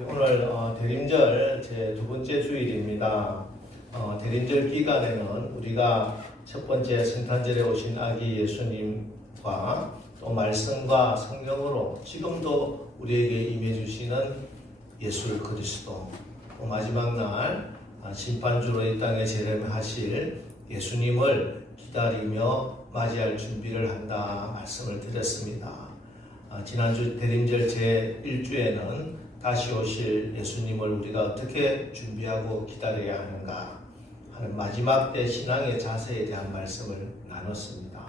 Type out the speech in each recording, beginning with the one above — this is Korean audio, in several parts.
오늘 대림절 제 두 번째 주일입니다. 대림절 기간에는 우리가 첫 번째 성탄절에 오신 아기 예수님과 또 말씀과 성령으로 지금도 우리에게 임해 주시는 예수 그리스도, 또 마지막 날 심판주로 이 땅에 재림하실 예수님을 기다리며 맞이할 준비를 한다 말씀을 드렸습니다. 지난주 대림절 제 1주에는 다시 오실 예수님을 우리가 어떻게 준비하고 기다려야 하는가 하는 마지막 때 신앙의 자세에 대한 말씀을 나눴습니다.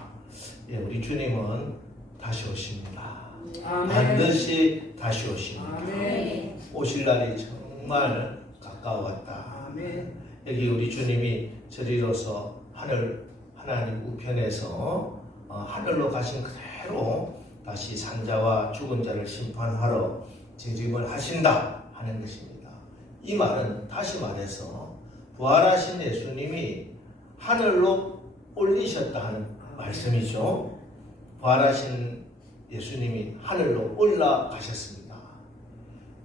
우리 주님은 다시 오십니다. 아멘. 반드시 다시 오십니다. 아멘. 오실 날이 정말 가까웠다. 아멘. 여기 우리 주님이 저리로서 하나님 우편에서 하늘로 가신 그대로 다시 산자와 죽은 자를 심판하러 재림을 하신다 하는 것입니다. 이 말은 다시 말해서 부활하신 예수님이 하늘로 올리셨다 하는 말씀이죠. 부활하신 예수님이 하늘로 올라가셨습니다.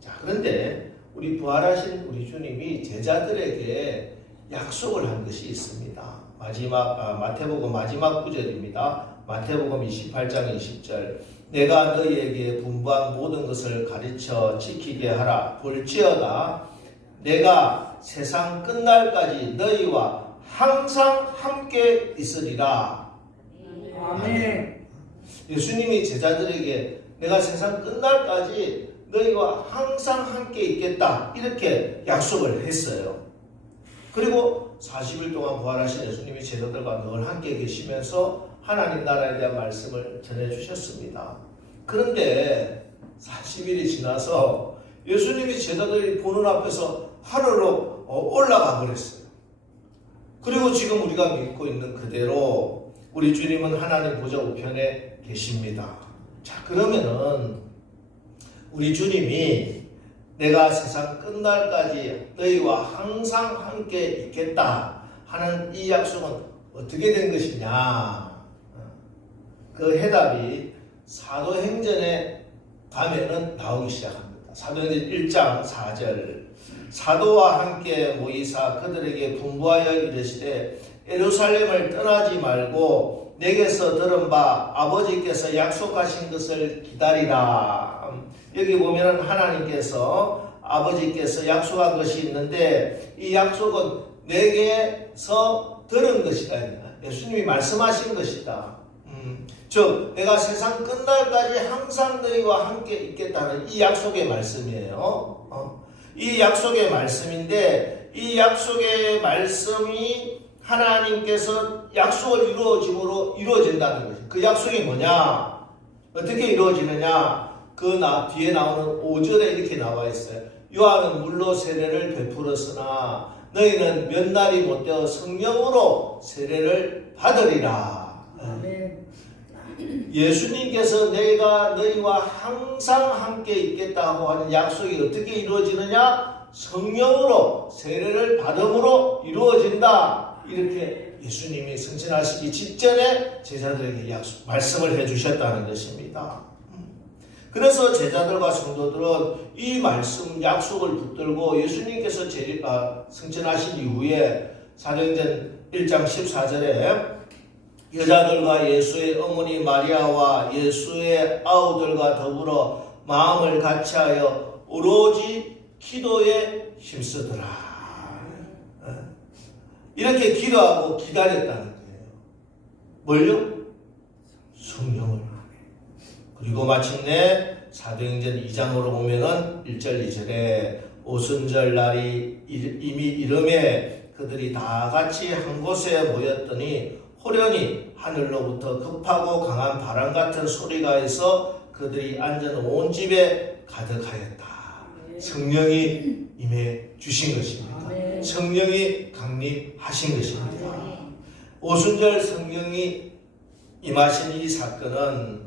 자, 그런데 우리 부활하신 우리 주님이 제자들에게 약속을 한 것이 있습니다. 마태복음 마지막 구절입니다. 마태복음 28장 20절. 내가 너희에게 분부한 모든 것을 가르쳐 지키게 하라. 볼지어다 내가 세상 끝날까지 너희와 항상 함께 있으리라. 아멘. 예수님이 제자들에게 내가 세상 끝날까지 너희와 항상 함께 있겠다 이렇게 약속을 했어요. 그리고 40일 동안 부활하신 예수님이 제자들과 늘 함께 계시면서 하나님 나라에 대한 말씀을 전해주셨습니다. 그런데 40일이 지나서 예수님이 제자들이 보는 앞에서 하늘로 올라가 버렸어요. 그리고 지금 우리가 믿고 있는 그대로 우리 주님은 하나님 보좌 우편에 계십니다. 자, 그러면은 우리 주님이 내가 세상 끝날까지 너희와 항상 함께 있겠다 하는 이 약속은 어떻게 된 것이냐? 그 해답이 사도행전에 가면은 나오기 시작합니다. 사도행전 1장 4절. 사도와 함께 모이사 그들에게 분부하여 이르시되 예루살렘을 떠나지 말고 내게서 들은 바 아버지께서 약속하신 것을 기다리라. 여기 보면은 하나님께서 아버지께서 약속한 것이 있는데 이 약속은 내게서 들은 것이다. 예수님이 말씀하신 것이다. 즉 내가 세상 끝날까지 항상 너희와 함께 있겠다는 이 약속의 말씀이에요. 이 약속의 말씀인데 이 약속의 말씀이 하나님께서 약속을 이루어짐으로 이루어진다는 거죠. 그 약속이 뭐냐? 어떻게 이루어지느냐? 뒤에 나오는 5절에 이렇게 나와 있어요. 요한은 물로 세례를 베풀었으나 너희는 몇 날이 못되어 성령으로 세례를 받으리라. 아멘. 예수님께서 내가 너희와 항상 함께 있겠다고 하는 약속이 어떻게 이루어지느냐? 성령으로 세례를 받음으로 이루어진다. 이렇게 예수님이 승천하시기 직전에 제자들에게 말씀을 해주셨다는 것입니다. 그래서 제자들과 성도들은 이 말씀 약속을 붙들고 예수님께서 승천하신 이후에 사도행전 1장 14절에 여자들과 예수의 어머니 마리아와 예수의 아우들과 더불어 마음을 같이하여 오로지 기도에 힘쓰더라. 이렇게 기도하고 기다렸다는 거예요. 뭘요? 성령을. 그리고 마침내 사도행전 2장으로 보면은 1절 2절에 오순절 날이 이미 이름에 그들이 다 같이 한 곳에 모였더니 호련히 하늘로부터 급하고 강한 바람 같은 소리가 해서 그들이 앉은 온 집에 가득하였다. 성령이 임해 주신 것입니다. 성령이 강림하신 것입니다. 오순절 성령이 임하신 이 사건은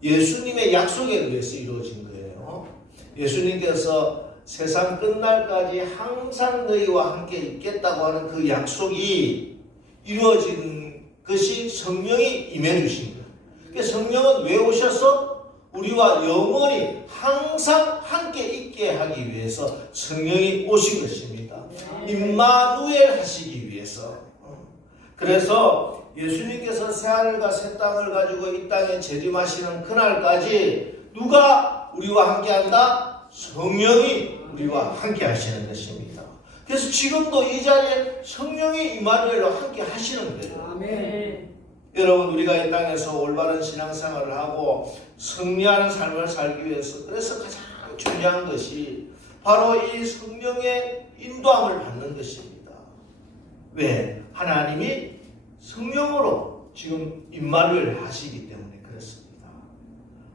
예수님의 약속에 의해서 이루어진 거예요. 예수님께서 세상 끝날까지 항상 너희와 함께 있겠다고 하는 그 약속이 이루어진 것이 성령이 임해 주신 거예요. 성령은 왜 오셔서 우리와 영원히 항상 함께 있게 하기 위해서 성령이 오신 것입니다. 임마누엘 하시기 위해서. 그래서 예수님께서 새하늘과 새 땅을 가지고 이 땅에 재림하시는 그날까지 누가 우리와 함께한다? 성령이 우리와 함께 하시는 것입니다. 그래서 지금도 이 자리에 성령이 임마누엘로 함께 하시는 거예요. 아멘. 여러분, 우리가 이 땅에서 올바른 신앙생활을 하고 승리하는 삶을 살기 위해서 그래서 가장 중요한 것이 바로 이 성령의 인도함을 받는 것입니다. 왜? 하나님이 성령으로 지금 임마누엘 하시기 때문에 그렇습니다.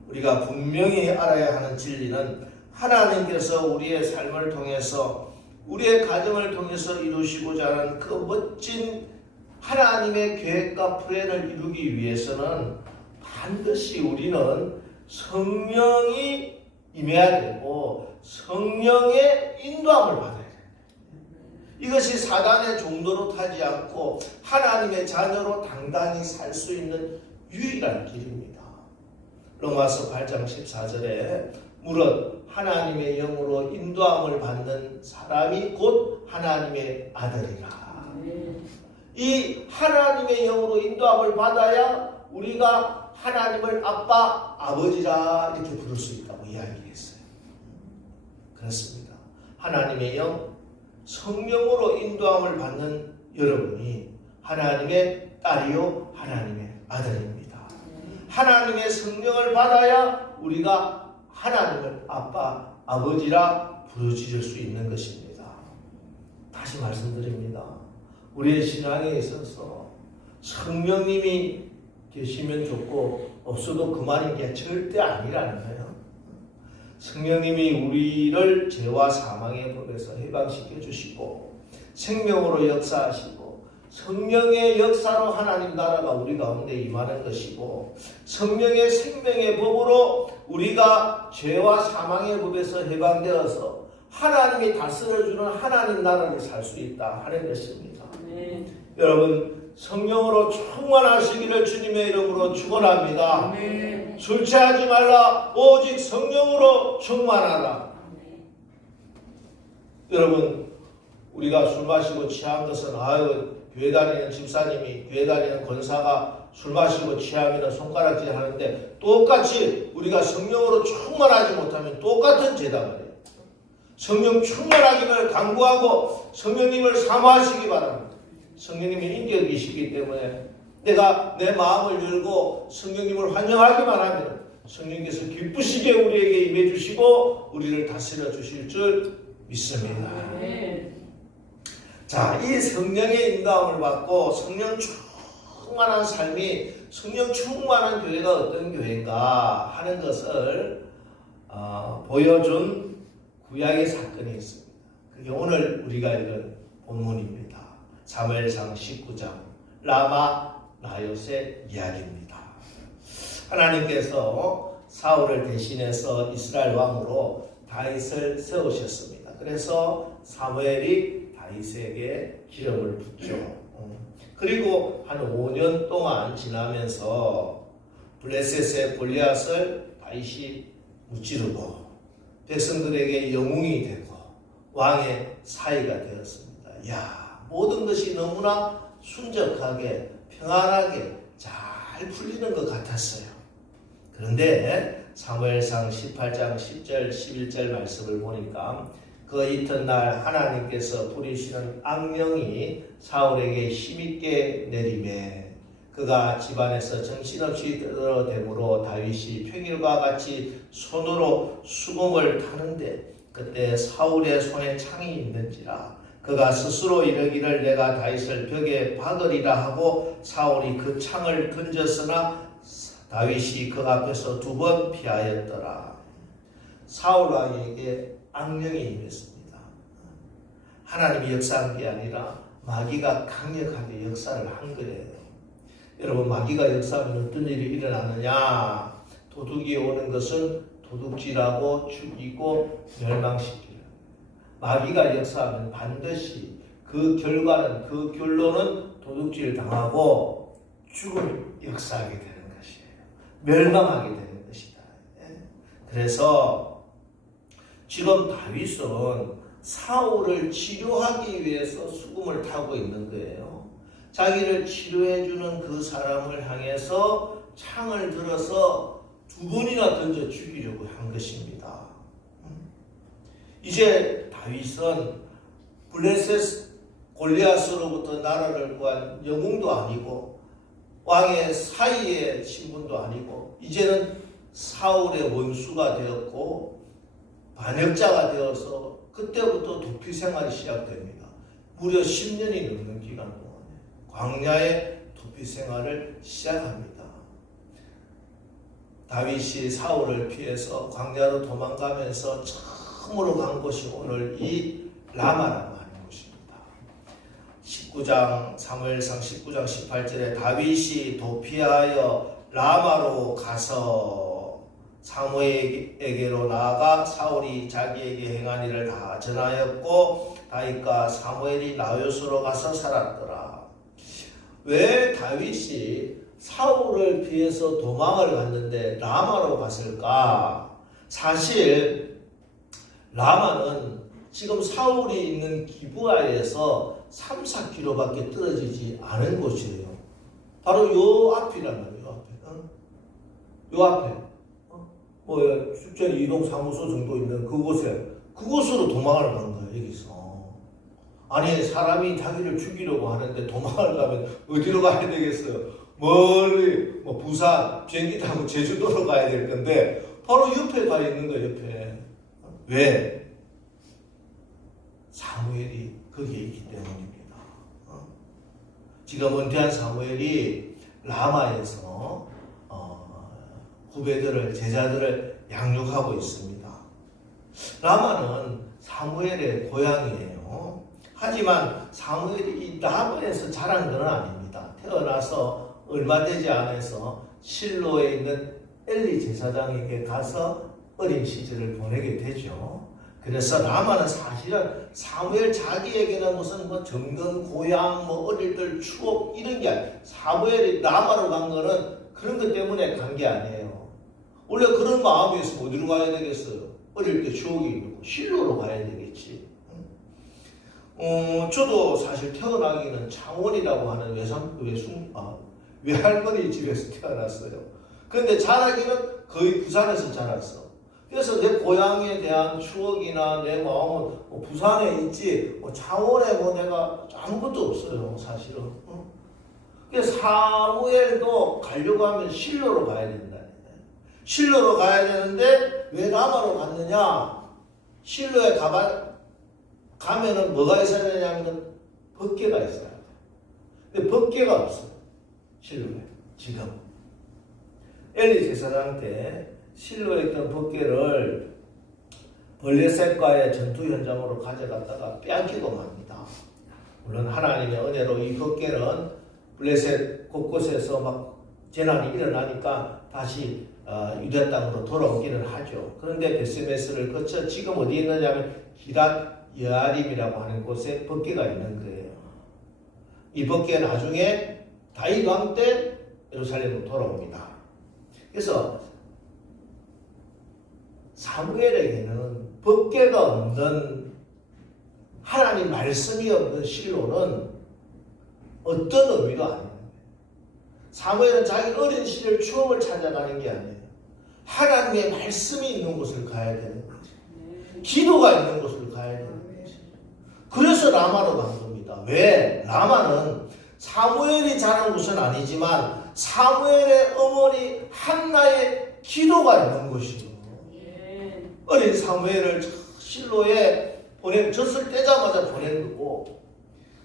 우리가 분명히 알아야 하는 진리는 하나님께서 우리의 삶을 통해서 우리의 가정을 통해서 이루시고자 하는 그 멋진 하나님의 계획과 플랜을 이루기 위해서는 반드시 우리는 성령이 임해야 되고 성령의 인도함을 받아야 됩니다. 이것이 사단의 종로로 타지 않고 하나님의 자녀로 당당히 살 수 있는 유일한 길입니다. 로마서 8장 14절에 무릇 하나님의 영으로 인도함을 받는 사람이 곧 하나님의 아들이라. 이 하나님의 영으로 인도함을 받아야 우리가 하나님을 아빠, 아버지라 이렇게 부를 수 있다고 이야기했어요. 그렇습니다. 하나님의 영, 성령으로 인도함을 받는 여러분이 하나님의 딸이요 하나님의 아들입니다. 하나님의 성령을 받아야 우리가 하나님을 아빠, 아버지라 부르짖을 수 있는 것입니다. 다시 말씀드립니다. 우리의 신앙에 있어서 성령님이 계시면 좋고 없어도 그만인 게 절대 아니라는 거예요. 성령님이 우리를 죄와 사망의 법에서 해방시켜 주시고 생명으로 역사하시고 성령의 역사로 하나님 나라가 우리 가운데 임하는 것이고 성령의 생명의 법으로 우리가 죄와 사망의 법에서 해방되어서 하나님이 다스려주는 하나님 나라를 살 수 있다 하는 것입니다. 여러분, 성령으로 충만하시기를 주님의 이름으로 축원합니다. 술 취하지 말라. 오직 성령으로 충만하라. 여러분, 우리가 술 마시고 취한 것은 교회 다니는 집사님이, 교회 다니는 권사가 술 마시고 취하면 손가락질 하는데 똑같이 우리가 성령으로 충만하지 못하면 똑같은 죄다 말이에요. 성령 충만하기를 간구하고 성령님을 사모하시기 바랍니다. 성령님이 인격이시기 때문에 내가 내 마음을 열고 성령님을 환영하기만 하면 성령께서 기쁘시게 우리에게 임해 주시고 우리를 다스려 주실 줄 믿습니다. 자, 이 성령의 인도함을 받고 성령 충만한 삶이, 성령 충만한 교회가 어떤 교회인가 하는 것을 보여준 구약의 사건이 있습니다. 그게 오늘 우리가 읽은 본문입니다. 사무엘상 19장 라마 나요세 이야기입니다. 하나님께서 사울을 대신해서 이스라엘 왕으로 다윗을 세우셨습니다. 그래서 사무엘이 다윗에게 기름을 붓죠. 그리고 한 5년 동안 지나면서 블레셋의 골리앗을 다윗이 무찌르고 백성들에게 영웅이 되고 왕의 사위가 되었습니다. 모든 것이 너무나 순적하게 평안하게 잘 풀리는 것 같았어요. 그런데 사무엘상 18장 10절 11절 말씀을 보니까 그 이튿날 하나님께서 부리시는 악령이 사울에게 힘있게 내림에 그가 집안에서 정신없이 떠들어대므로 다윗이 평일과 같이 손으로 수금을 타는데 그때 사울의 손에 창이 있는지라 그가 스스로 이르기를 내가 다윗을 벽에 박으리라 하고 사울이 그 창을 던졌으나 다윗이 그 앞에서 2번 피하였더라. 사울 왕에게 악령이 임했습니다. 하나님이 역사한 게 아니라 마귀가 강력하게 역사를 한 거예요. 여러분, 마귀가 역사하면 어떤 일이 일어나느냐? 도둑이 오는 것은 도둑질하고 죽이고 멸망시키는. 마귀가 역사하면 반드시 그 결과는, 그 결론은 도둑질 당하고 죽음이 역사하게 되는 것이에요. 멸망하게 되는 것이다. 그래서 지금 다윗은 사울을 치료하기 위해서 수금을 타고 있는 거예요. 자기를 치료해주는 그 사람을 향해서 창을 들어서 2번이나 던져 죽이려고 한 것입니다. 이제 다윗은 블레셋 골리앗으로부터 나라를 구한 영웅도 아니고 왕의 사이의 신분도 아니고 이제는 사울의 원수가 되었고 반역자가 되어서 그때부터 도피 생활이 시작됩니다. 무려 10년이 넘는 기간 동안에 광야의 도피 생활을 시작합니다. 다윗이 사울을 피해서 광야로 도망가면서 처음으로 간 곳이 오늘 이 라마라고 하는 곳입니다. 19장 사무엘상 19장 18절에 다윗이 도피하여 라마로 가서 사무엘에게로 나아가 사울이 자기에게 행한 일을 다 전하였고 다윗과 사무엘이 나요스로 가서 살았더라. 왜 다윗이 사울을 피해서 도망을 갔는데 라마로 갔을까? 사실 라마는 지금 사울이 있는 기브아에서 3, 4km밖에 떨어지지 않은 곳이에요. 바로 요 앞이란 말이에요. 요 앞에. 요 앞에. 축전 이동사무소 정도 있는 그곳으로 도망을 간 거예요, 여기서. 아니, 사람이 자기를 죽이려고 하는데 도망을 가면 어디로 가야 되겠어요? 멀리, 부산, 비행기 타고 제주도로 가야 될 건데, 바로 옆에 가 있는 거예요, 옆에. 왜? 사무엘이 거기에 있기 때문입니다. 지금 은퇴한 사무엘이 라마에서 후배들을, 제자들을 양육하고 있습니다. 라마는 사무엘의 고향이에요. 하지만 사무엘이 이 라마에서 자란 건 아닙니다. 태어나서 얼마 되지 않아서 실로에 있는 엘리 제사장에게 가서 어린 시절을 보내게 되죠. 그래서 라마는 사실은 사무엘 자기에게는 무슨 정든 고향, 어릴 때 추억 이런 게 아니에요. 사무엘이 라마로 간 거는 그런 것 때문에 간 게 아니에요. 원래 그런 마음이 있으면 어디로 가야 되겠어요? 어릴 때 추억이 있고 실로로 가야 되겠지. 저도 사실 태어나기는 창원이라고 하는 외할머니 집에서 태어났어요. 그런데 자라기는 거의 부산에서 자랐어. 그래서 내 고향에 대한 추억이나 내 마음은 부산에 있지 창원에 내가 아무것도 없어요, 사실은. 그래서 사무엘도 가려고 하면 실로로 가야 된다. 실로로 가야 되는데 왜 라마로 갔느냐? 실로에 가면은 뭐가 있어야 되냐면 법궤가 있어야 돼. 근데 법궤가 없어요. 실로에 지금 엘리 제사장 때 실로에 있던 법궤를 블레셋과의 전투 현장으로 가져갔다가 빼앗기고 맙니다. 물론 하나님의 은혜로 이 법궤는 블레셋 곳곳에서 막 재난이 일어나니까 다시 유대 땅으로 돌아오기는 하죠. 그런데 베스메스를 거쳐 지금 어디 있느냐면 기랏 여아림이라고 하는 곳에 법궤가 있는 거예요. 이 법궤 나중에 다윗 왕 때 예루살렘으로 돌아옵니다. 그래서 사무엘에게는 법궤가 없는 하나님 말씀이 없는 실로는 어떤 의미도 아니에요. 사무엘은 자기 어린 시절 추억을 찾아가는 게 아니에요. 하나님의 말씀이 있는 곳을 가야 되는 거죠. 기도가 있는 곳을 가야 되는 거죠. 그래서 라마로 간 겁니다. 왜? 라마는 사무엘이 자란 곳은 아니지만 사무엘의 어머니 한나의 기도가 있는 곳이에요. 어린 사무엘을 실로에 젖을 떼자마자 보낸 거고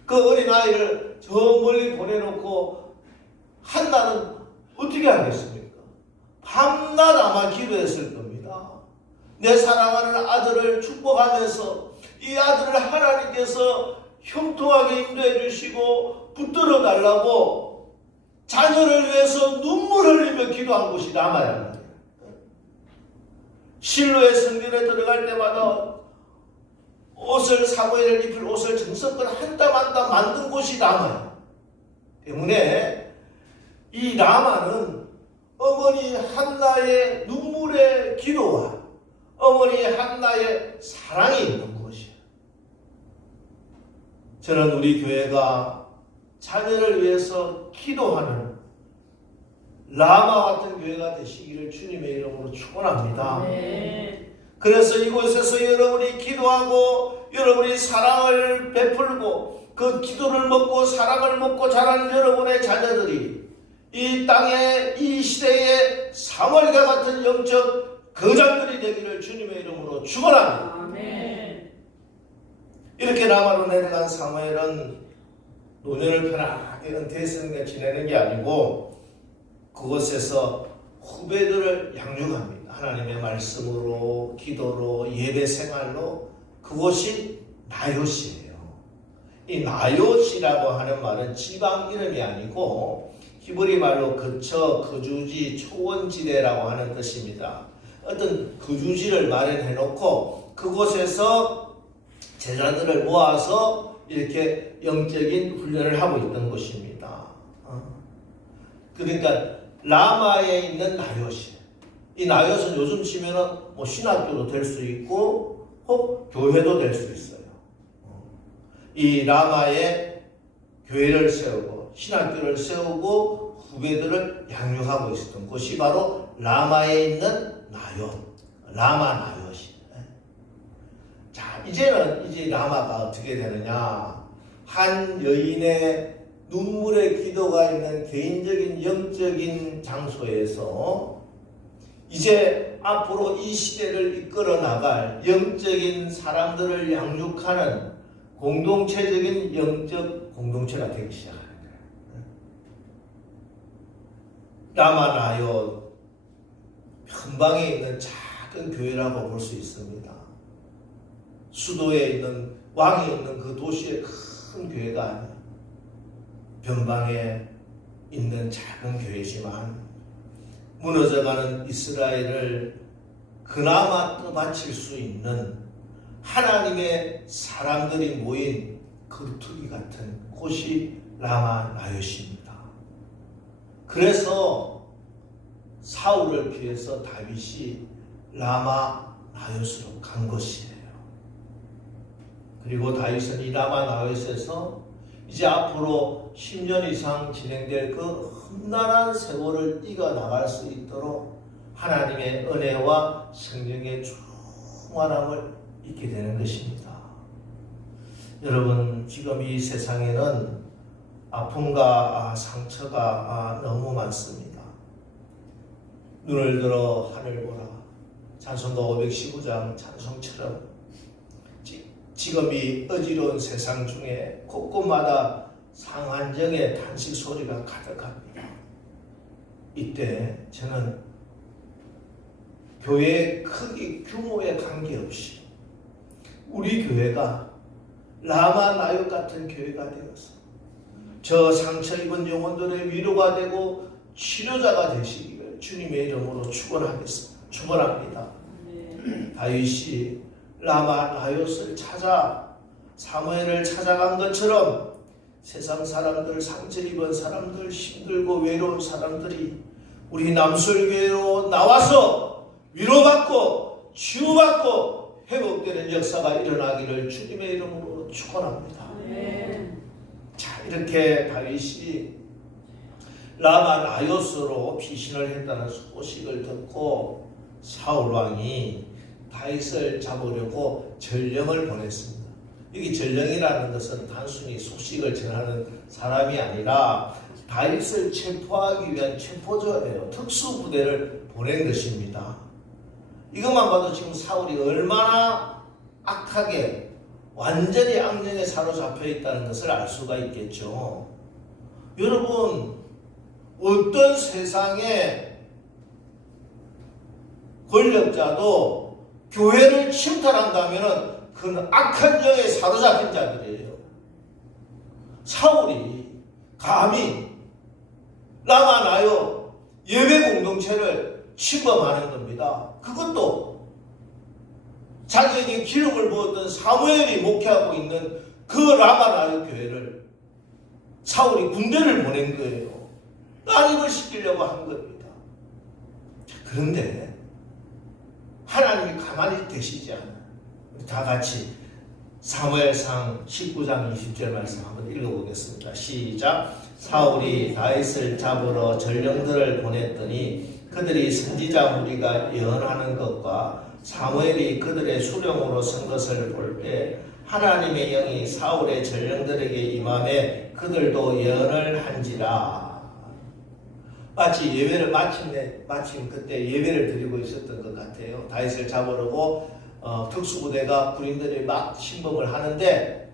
그 어린 아이를 저 멀리 보내놓고 한나는 어떻게 하겠습니까? 밤낮 아마 기도했을 겁니다. 내 사랑하는 아들을 축복하면서 이 아들을 하나님께서 형통하게 인도해 주시고 붙들어 달라고 자녀를 위해서 눈물 흘리며 기도한 곳이 라마란 말이에요. 실로의 성전에 들어갈 때마다 사무엘을 입힐 옷을 정성껏 한 땀 한 땀 만든 곳이 라마예요. 때문에 이 라마는 어머니 한나의 눈물의 기도와 어머니 한나의 사랑이 있는 곳이에요. 저는 우리 교회가 자녀를 위해서 기도하는 라마 같은 교회가 되시기를 주님의 이름으로 축원합니다. 그래서 이곳에서 여러분이 기도하고 여러분이 사랑을 베풀고 그 기도를 먹고 사랑을 먹고 자라는 여러분의 자녀들이 이 땅에 이 시대에 사무엘과 같은 영적 거장들이 되기를 주님의 이름으로 축원합니다. 이렇게 라마로 내려간 사무엘은 노년을 편하게 은퇴했으니까 지내는 게 아니고 그곳에서 후배들을 양육합니다. 하나님의 말씀으로, 기도로, 예배 생활로. 그곳이 나요시예요. 이 나요시라고 하는 말은 지방 이름이 아니고 히브리 말로 거처, 거주지, 초원지대라고 하는 뜻입니다. 어떤 거주지를 마련해 놓고 그곳에서 제자들을 모아서 이렇게 영적인 훈련을 하고 있던 곳입니다. 그러니까 라마에 있는 나요시. 이 나요시는 요즘 치면은 뭐 신학교도 될 수 있고 혹 교회도 될 수 있어요. 이 라마에 교회를 세우고 신학교를 세우고 후배들을 양육하고 있었던 곳이 바로 라마에 있는 나요. 라마 나요시. 자, 이제는 이제 라마가 어떻게 되느냐? 한 여인의 눈물의 기도가 있는 개인적인 영적인 장소에서 이제 앞으로 이 시대를 이끌어 나갈 영적인 사람들을 양육하는 공동체적인 영적 공동체가 되기 시작하는 거예요. 라마나요 편방에 있는 작은 교회라고 볼 수 있습니다. 수도에 있는 왕이 있는 그 도시의 큰 교회가 아니에요. 변방에 있는 작은 교회지만 무너져가는 이스라엘을 그나마 떠받칠 수 있는 하나님의 사람들이 모인 거투기 같은 곳이 라마 나요시입니다. 그래서 사울을 피해서 다윗이 라마 나요스로 간 것이에요. 그리고 다윗은 이 라마 나요스에서 이제 앞으로 10년 이상 진행될 그 험난한 세월을 이겨나갈 수 있도록 하나님의 은혜와 성령의 충만함을 있게 되는 것입니다. 여러분, 지금 이 세상에는 아픔과 상처가 너무 많습니다. 눈을 들어 하늘 보라. 찬송가 515장 찬송처럼 지금 이 어지러운 세상 중에 곳곳마다 상한정의 탄식 소리가 가득합니다. 이때 저는 교회의 크기, 규모에 관계없이 우리 교회가 라마 나요 같은 교회가 되어서 저 상처 입은 영혼들의 위로가 되고 치료자가 되시기를 주님의 이름으로 축원하겠습니다. 축원합니다. 다윗이 라마 나요스를 찾아 사무엘을 찾아간 것처럼 세상 사람들, 상처 입은 사람들, 힘들고 외로운 사람들이 우리 남설교회로 나와서 위로받고 치유받고 회복되는 역사가 일어나기를 주님의 이름으로 축원합니다. 자, 이렇게 다윗이 라마 나요스로 피신을 했다는 소식을 듣고 사울 왕이 다윗을 잡으려고 전령을 보냈습니다. 여기 전령이라는 것은 단순히 소식을 전하는 사람이 아니라 다윗을 체포하기 위한 체포조예요. 특수부대를 보낸 것입니다. 이것만 봐도 지금 사울이 얼마나 악하게 완전히 악령에 사로잡혀 있다는 것을 알 수가 있겠죠. 여러분, 어떤 세상의 권력자도 교회를 침탈한다면 그는 악한 영에 사로잡힌 자들이에요. 사울이 감히 라마 나요 예배 공동체를 침범하는 겁니다. 그것도 자기에게 기름을 부었던 사무엘이 목회하고 있는 그 라마 나요 교회를 사울이 군대를 보낸 거예요. 난입을 시키려고 한 겁니다. 그런데 하나님이 가만히 계시지 않아요. 다 같이 사무엘상 19장 20절 말씀 한번 읽어보겠습니다. 시작. 사울이 다윗을 잡으러 전령들을 보냈더니 그들이 선지자 무리가 예언하는 것과 사무엘이 그들의 수령으로 쓴 것을 볼 때 하나님의 영이 사울의 전령들에게 임함에 그들도 예언을 한지라. 마치 예배를 마침 그때 예배를 드리고 있었던 것 같아요. 다윗을 잡으려고 특수부대가 군인들이 막 침범을 하는데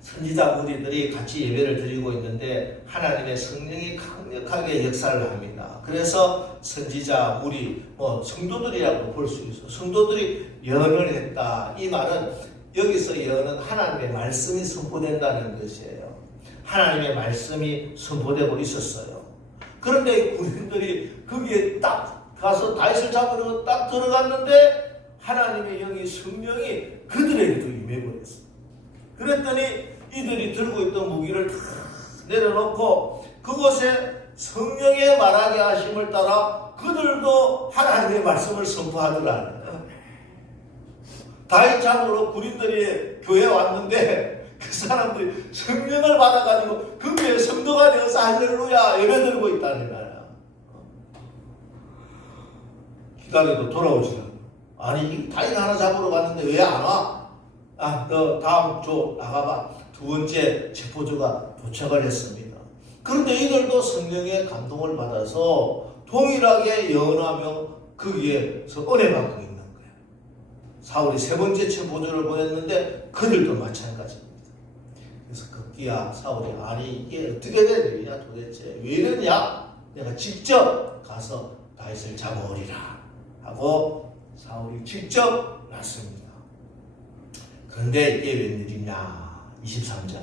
선지자 무리들이 같이 예배를 드리고 있는데 하나님의 성령이 강력하게 역사를 합니다. 그래서 선지자 무리, 성도들이라고 볼 수 있어요. 성도들이 예언을 했다. 이 말은 여기서 예언은 하나님의 말씀이 선포된다는 것이에요. 하나님의 말씀이 선포되고 있었어요. 그런데 군인들이 거기에 딱 가서 다윗을 잡으려고 딱 들어갔는데 하나님의 영이 성령이 그들에게도 임해버렸어요. 그랬더니 이들이 들고 있던 무기를 다 내려놓고 그곳에 성령의 말하게 하심을 따라 그들도 하나님의 말씀을 선포하더라. 다윗 잡으러 군인들이 교회에 왔는데 그 사람들이 성령을 받아가지고 거기에 성도가 되어서 할렐루야 예배드리고 있다는 거야. 기다려도 돌아오지 않아. 아니 다윗 하나 잡으러 갔는데 왜 안 와? 너 다음 조 나가봐. 두 번째 체포조가 도착을 했습니다. 그런데 이들도 성령의 감동을 받아서 동일하게 예언하며 거기에서 은혜 받고 있는 거예요. 사울이 세 번째 체포조를 보냈는데 그들도 마찬가지입니다. 그래서 급기야 사울이 아니 이게 어떻게 된 일이냐 도대체 왜 이러냐? 내가 직접 가서 다윗을 잡아오리라 하고 사울이 직접 났습니다. 그런데 이게 웬일이냐? 23절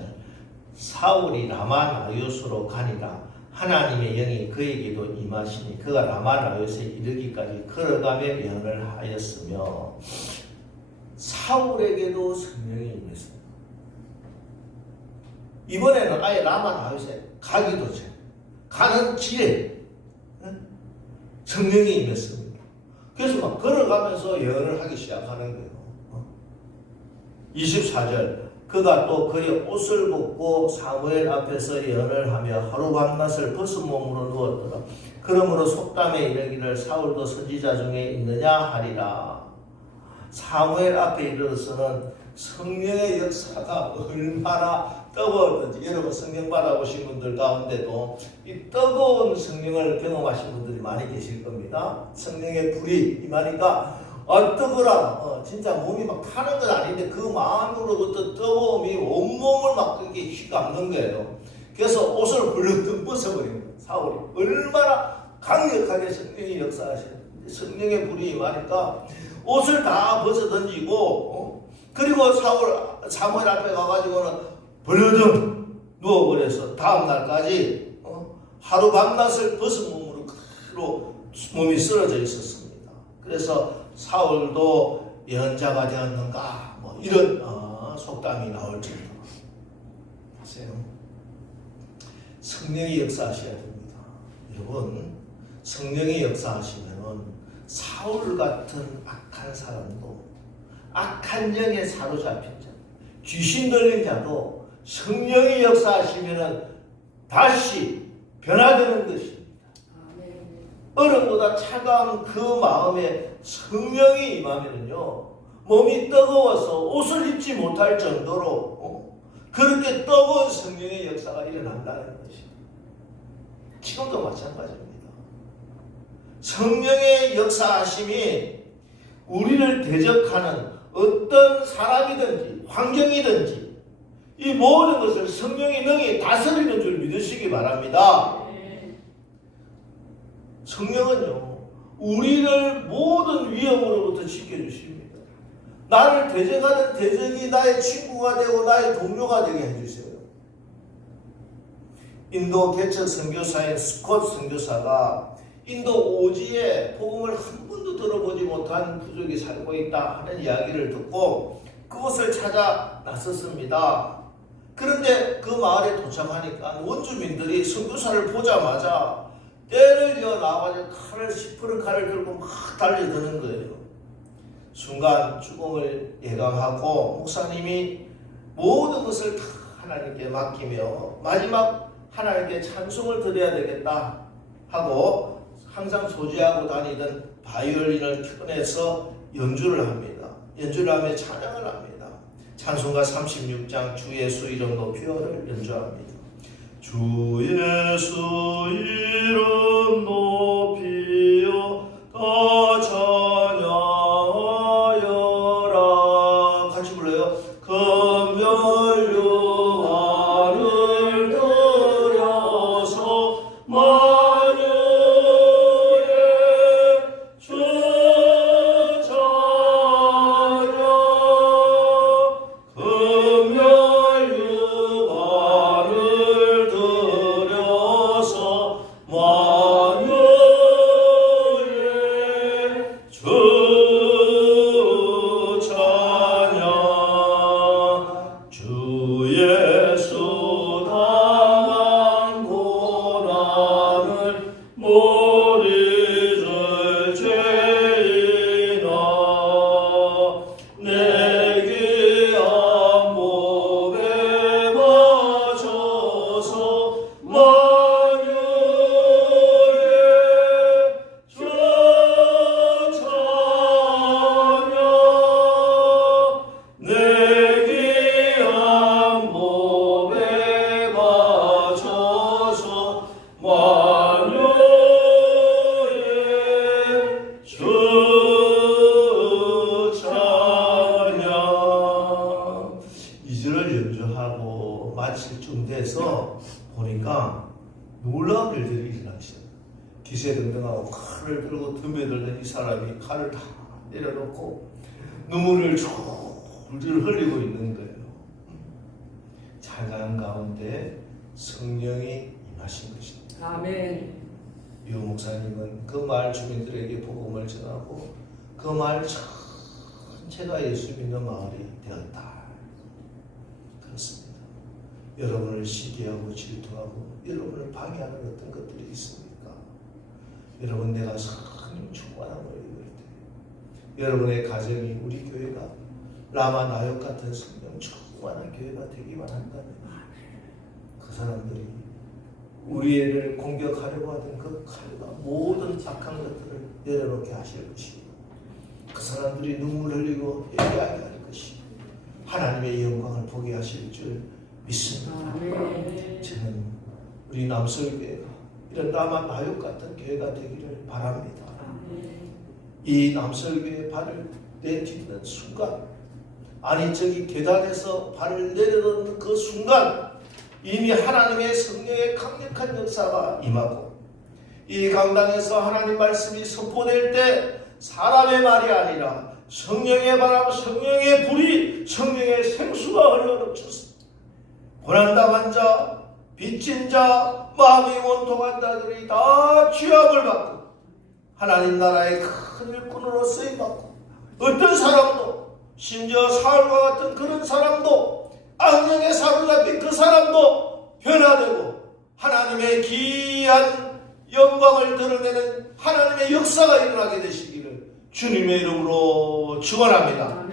사울이 라마나요스로 가니라 하나님의 영이 그에게도 임하시니 그가 라마나요스에 이르기까지 걸어가며 예언을 하였으며 사울에게도 성령이 임했습니다. 이번에는 아예 라마나요스에 가기도 전에 가는 길에 성령이 임했습니다. 그래서 막 걸어가면서 예언을 하기 시작하는 거예요. 24절 그가 또 그의 옷을 벗고 사무엘 앞에서 예언을 하며 하루 밤낮을 벗은 몸으로 누웠더라. 그러므로 속담에 이르기를 사울도 선지자 중에 있느냐 하리라. 사무엘 앞에 이르러서는 성령의 역사가 얼마나 뜨거웠던지 여러분 성령 받아보신 분들 가운데도 이 뜨거운 성령을 경험하신 분들이 많이 계실 겁니다. 성령의 불이 임하니까 뜨거라. 진짜 몸이 막 타는 건 아닌데 그 마음으로부터 뜨거움이 온몸을 막 그렇게 휘감는 거예요. 그래서 옷을 훌렁 벗어버린 거예요. 사울이 얼마나 강력하게 성령이 역사하시는데 성령의 불이 임하니까 옷을 다 벗어 던지고 그리고 사무엘 앞에 가가지고는 벌러덩 누워버려서 다음 날까지 하루 밤낮을 벗은 몸으로 그대로 몸이 쓰러져 있었습니다. 그래서 사울도 예언자가 되었는가 이런 속담이 나올 정도. 보세요. 성령이 역사하셔야 됩니다. 여러분 성령이 역사하시면은 사울 같은 악한 사람도 악한 영에 사로잡힌 자 귀신 들린 자도 성령이 역사하시면은 다시 변화되는 것입니다. 얼음보다 차가운 그 마음에 성령이 임하면요 몸이 뜨거워서 옷을 입지 못할 정도로 그렇게 뜨거운 성령의 역사가 일어난다는 것입니다. 지금도 마찬가지입니다. 성령의 역사하심이 우리를 대적하는 어떤 사람이든지 환경이든지 이 모든 것을 성령의 능히 다스리는 줄 믿으시기 바랍니다. 성령은요 우리를 모든 위험으로부터 지켜주십니다. 나를 대적하는 대적이 나의 친구가 되고 나의 동료가 되게 해주세요. 인도 개척 선교사인 스콧 선교사가 인도 오지에 복음을 한 번도 들어보지 못한 부족이 살고 있다 하는 이야기를 듣고 그곳을 찾아 나섰습니다. 그런데 그 마을에 도착하니까 원주민들이 선교사를 보자마자 때를 지어 나와가지고 시퍼런 칼을 들고 막 달려드는 거예요. 순간 죽음을 예감하고 목사님이 모든 것을 다 하나님께 맡기며 마지막 하나님께 찬송을 드려야 되겠다 하고 항상 소지하고 다니던 바이올린을 꺼내서 연주를 합니다. 연주를 하며 찬양을 합니다. 찬송가 36장 주 예수 이름 높이어를 연주합니다. 주 예수 이름 높이어 더 찬양하여라. 같이 불러요. 금멸유화를 들여서 만유의 주 찬양. 금멸유화를 들여서 만유의 주 찬양. 주 예수 당한 고난을 모리줄 죄인아 내 귀한 몸에 맞춰서 만유의 주 찬양. 내 귀한 몸에 맞춰서 만유의 주 찬양. 이 절을 연주하고 마칠 쯤 돼서 보니까 놀라운 일들이 일어났어요. 기세등등하고 칼을 들고 덤벼들던 이 사람이 칼을 다 내려놓고 눈물을 줄줄 흘리고 있는 거예요. 찬양 가운데 성령이 임하신 것입니다. 아멘. 유 목사님은 그 마을 주민들에게 복음을 전하고 그 마을 전체가 예수 믿는 마을이 되었다. 그렇습니다. 여러분을 시기하고 질투하고 여러분을 방해하는 어떤 것들이 있습니까? 여러분 내가 성령 충만함을 입을 때 여러분의 가정이 우리 교회가 라마 나역 같은 성령 충만한 교회가 되기만 한다면 그 사람들이 우리 애를 공격하려고 하던 그 칼과 모든 악한 것들을 내려놓게 하실 것이고 그 사람들이 눈물 흘리고 얘기하게 할 것이고 하나님의 영광을 보게 하실 줄 믿습니다. 아멘. 저는 우리 남서교회가 이런 라마 나역 같은 교회가 되기를 바랍니다. 이 남서교회에 발을 내딛는 순간 아니 저기 계단에서 발을 내려놓는 그 순간 이미 하나님의 성령의 강력한 역사가 임하고 이 강당에서 하나님 말씀이 선포될 때 사람의 말이 아니라 성령의 바람, 성령의 불이, 성령의 생수가 흘러넘쳤습니다. 고난당한 자, 빚진 자, 마음이 원통한 자들이 다 취함을 받고 하나님 나라의 큰 일꾼으로 쓰임받고 어떤 사람도 심지어 사울과 같은 그런 사람도 악령에 사로잡힌 그 사람도 변화되고 하나님의 귀한 영광을 드러내는 하나님의 역사가 일어나게 되시기를 주님의 이름으로 축원합니다.